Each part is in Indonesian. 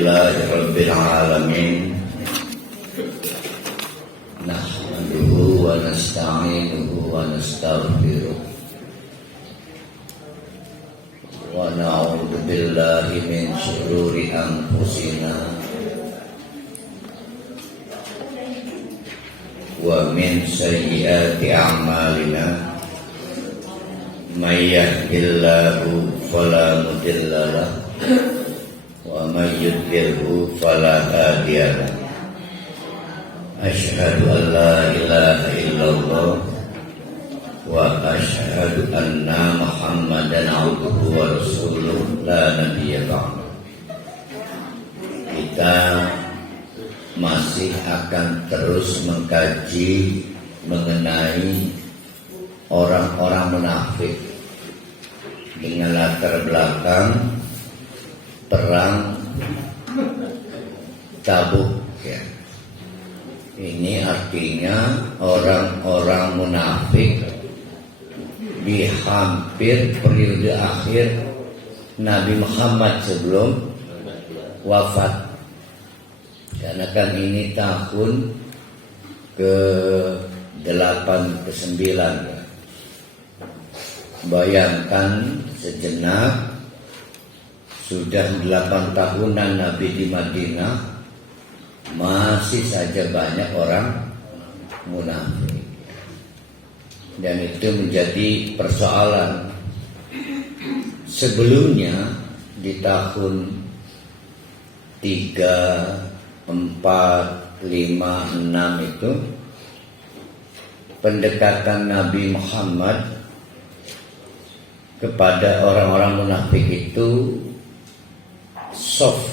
Alhamdulillahi Rabbil Alamin. Nahmaduhu wa nasta'inuhu wa nastaghfiruh wa na'udzu billahi min shururi anfusina wa min sayyiati a'malina. May yahdihillahu fala mudilla lahu wa may yudlilhu fala hadiya lahu. Asyhadu an la ilaha illallah wa asyhadu anna Muhammadan abduhu wa rasuluhu la nabiyya ba'da. Kita masih akan terus mengkaji mengenai orang-orang munafik dengan latar belakang perang Tabuk ya. Ini artinya orang-orang munafik di hampir periode akhir Nabi Muhammad sebelum wafat. Karena kan ini tahun ke-8 ke-9 ya. Bayangkan sejenak, sudah 8 tahunan Nabi di Madinah, masih saja banyak orang munafik. Dan itu menjadi persoalan. Sebelumnya di tahun 3, 4, 5, 6 itu pendekatan Nabi Muhammad kepada orang-orang munafik itu soft.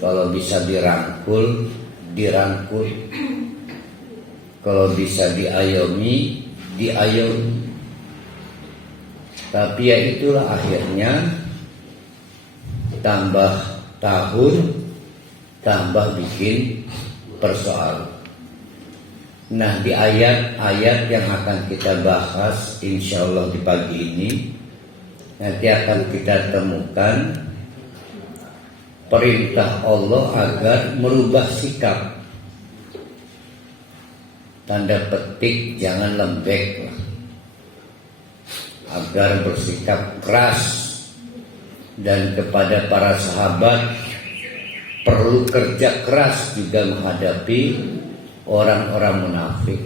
Kalau bisa dirangkul, dirangkul. Kalau bisa diayomi, diayomi. Tapi ya itulah akhirnya tambah tahun, tambah bikin persoalan. Nah, di ayat-ayat yang akan kita bahas insyaallah di pagi ini, nanti akan kita temukan perintah Allah agar merubah sikap. Tanda petik jangan lembek lah. Agar bersikap keras. Dan kepada para sahabat perlu kerja keras juga menghadapi orang-orang munafik.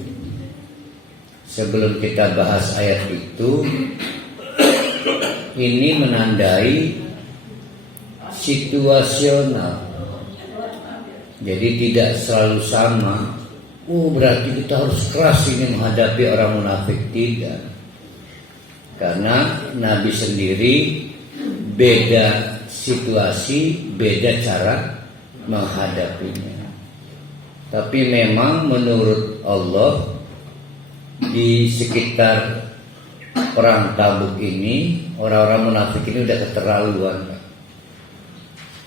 Sebelum kita bahas ayat itu, ini menandai situasional. Jadi tidak selalu sama. Berarti kita harus keras ini menghadapi orang munafik. Tidak. Karena Nabi sendiri beda situasi, beda cara menghadapinya. Tapi memang menurut Allah di sekitar perang Tabuk ini orang-orang munafik ini udah keterlaluan.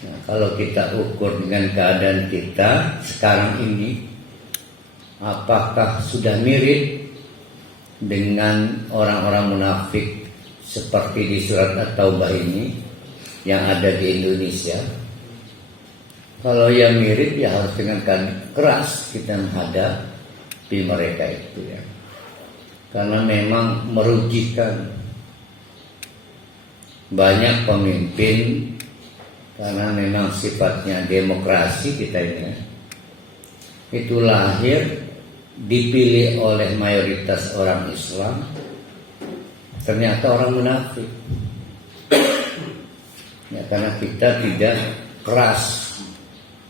Nah, kalau kita ukur dengan keadaan kita sekarang ini, apakah sudah mirip dengan orang-orang munafik seperti di surat At-Taubah ini yang ada di Indonesia? Kalau yang mirip ya harus dengan keras kita menghadapi mereka itu ya. Karena memang merugikan. Banyak pemimpin, karena memang sifatnya demokrasi kita ini, itu lahir dipilih oleh mayoritas orang Islam, ternyata orang munafik. Ya, karena kita tidak keras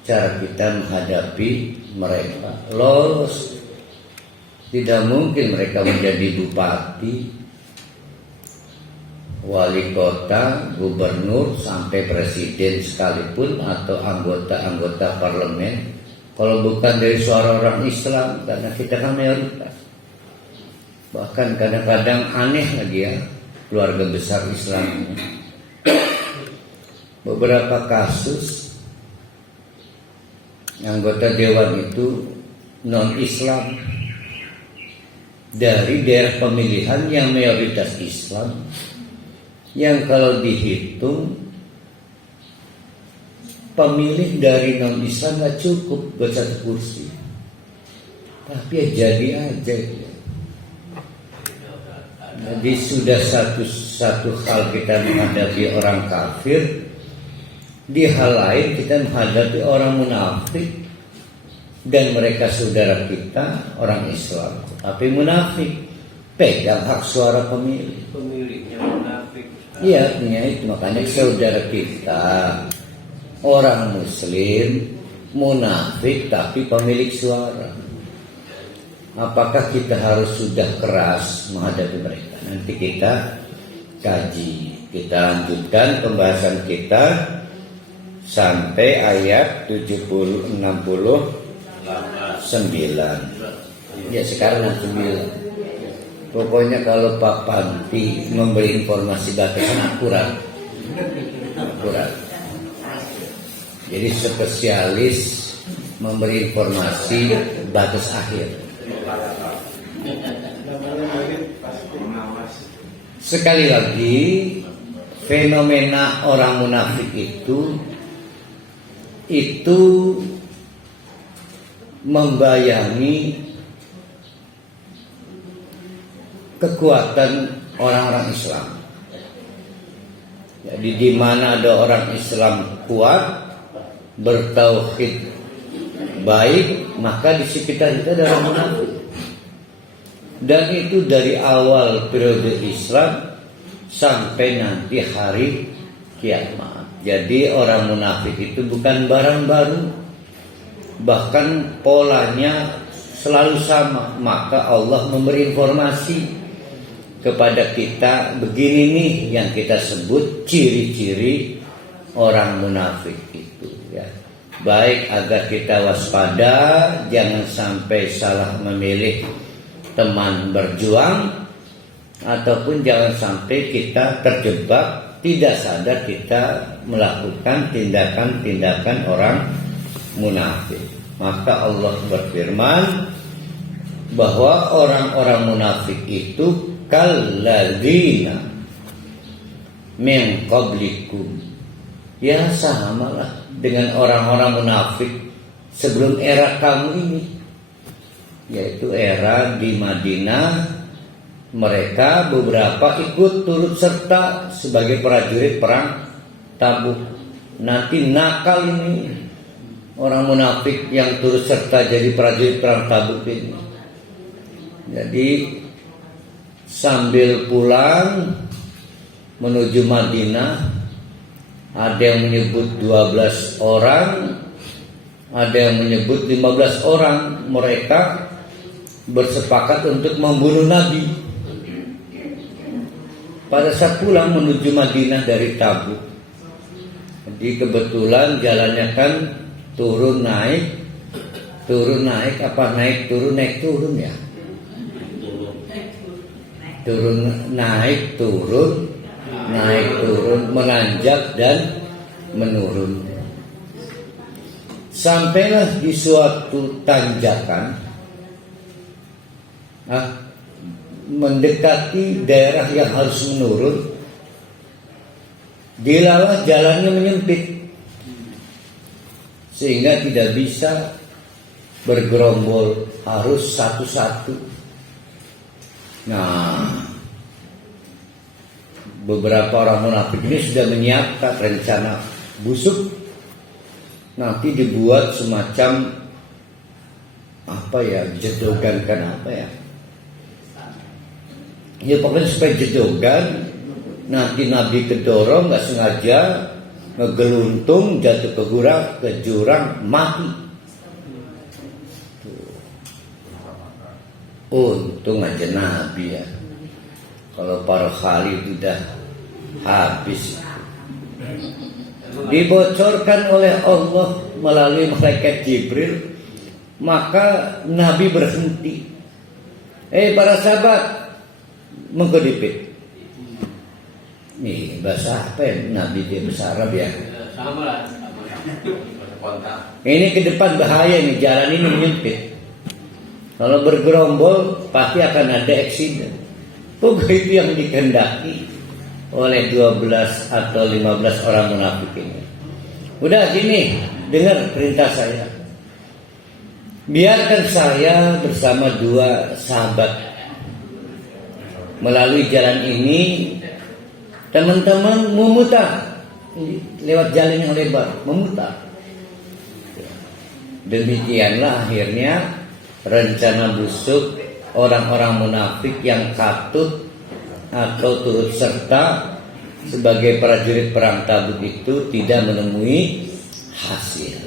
cara kita menghadapi mereka. Lolos. Tidak mungkin mereka menjadi bupati, wali kota, gubernur, sampai presiden sekalipun, atau anggota-anggota parlemen, kalau bukan dari suara orang Islam. Karena kita kan mayoritas. Bahkan kadang-kadang aneh lagi ya, keluarga besar Islam ini. Beberapa kasus anggota dewan itu non-Islam dari daerah pemilihan yang mayoritas Islam, yang kalau dihitung pemilih dari non-Islam nggak cukup buat satu kursi. Tapi ya jadi aja. Jadi sudah satu hal kita menghadapi orang kafir, di hal lain kita menghadapi orang munafik, dan mereka saudara kita orang Islam, tapi munafik, pegang hak suara pemilih. Pemiliknya munafik. Iya, itu makanya saudara kita orang Muslim munafik tapi pemilik suara. Apakah kita harus sudah keras menghadapi mereka? Nanti kita kaji. Kita lanjutkan pembahasan kita sampai ayat 69. Ya sekarang 9. Pokoknya kalau Pak Panti memberi informasi batasan akurat. Jadi spesialis memberi informasi batas akhir. Sekali lagi, fenomena orang munafik itu membayangi kekuatan orang-orang Islam. Jadi di mana ada orang Islam kuat, bertauhid baik, maka di sekitar kita ada orang munafik. Dan itu dari awal periode Islam sampai nanti hari kiamat. Jadi orang munafik itu bukan barang baru, bahkan polanya selalu sama. Maka Allah memberi informasi kepada kita, begini nih yang kita sebut ciri-ciri orang munafik itu, ya. Baik agar kita waspada, jangan sampai salah memilih teman berjuang, ataupun jangan sampai kita terjebak tidak sadar kita melakukan tindakan-tindakan orang munafik. Maka Allah berfirman bahwa orang-orang munafik itu kalladzina min qablikum, ya samalah dengan orang-orang munafik sebelum era kamu ini, yaitu era di Madinah. Mereka beberapa ikut turut serta sebagai prajurit perang Tabuk. Nanti nakal ini orang munafik yang turut serta jadi prajurit perang Tabuk ini. Jadi sambil pulang menuju Madinah, ada yang menyebut 12 orang, ada yang menyebut 15 orang. Mereka bersepakat untuk membunuh Nabi. Pada saat pulang menuju Madinah dari Tabuk, jadi kebetulan jalannya kan turun naik apa naik turun ya, naik turun, menanjak dan menurun. Sampailah di suatu tanjakan, mendekati daerah yang harus menurun, dilalah jalannya menyempit sehingga tidak bisa bergerombol, harus satu-satu. Nah, beberapa orang munafik ini sudah menyiapkan rencana busuk. Nanti dibuat semacam jedogan ya pokoknya supaya jedogan, nanti Nabi kedorong nggak sengaja ngegeluntung, jatuh ke jurang mati. Untung aja Nabi ya, kalau para khalid sudah habis. Dibocorkan oleh Allah melalui malaikat Jibril, maka Nabi berhenti. Para sahabat, mengkodipit. Nih bahasa apa ya? Nabi dia bahasa Arab ya. Sama. Ini ke depan bahaya nih, jalan ini menyempit. Kalau bergerombol pasti akan ada eksiden. Pokoknya itu yang dikehendaki oleh 12 atau 15 orang munafik ini. Udah gini, dengar perintah saya. Biarkan saya bersama dua sahabat melalui jalan ini. Teman-teman memutar lewat jalan yang lebar, memutar. Demikianlah akhirnya rencana busuk orang-orang munafik yang katut atau turut serta sebagai prajurit perang Tabuk itu tidak menemui hasil.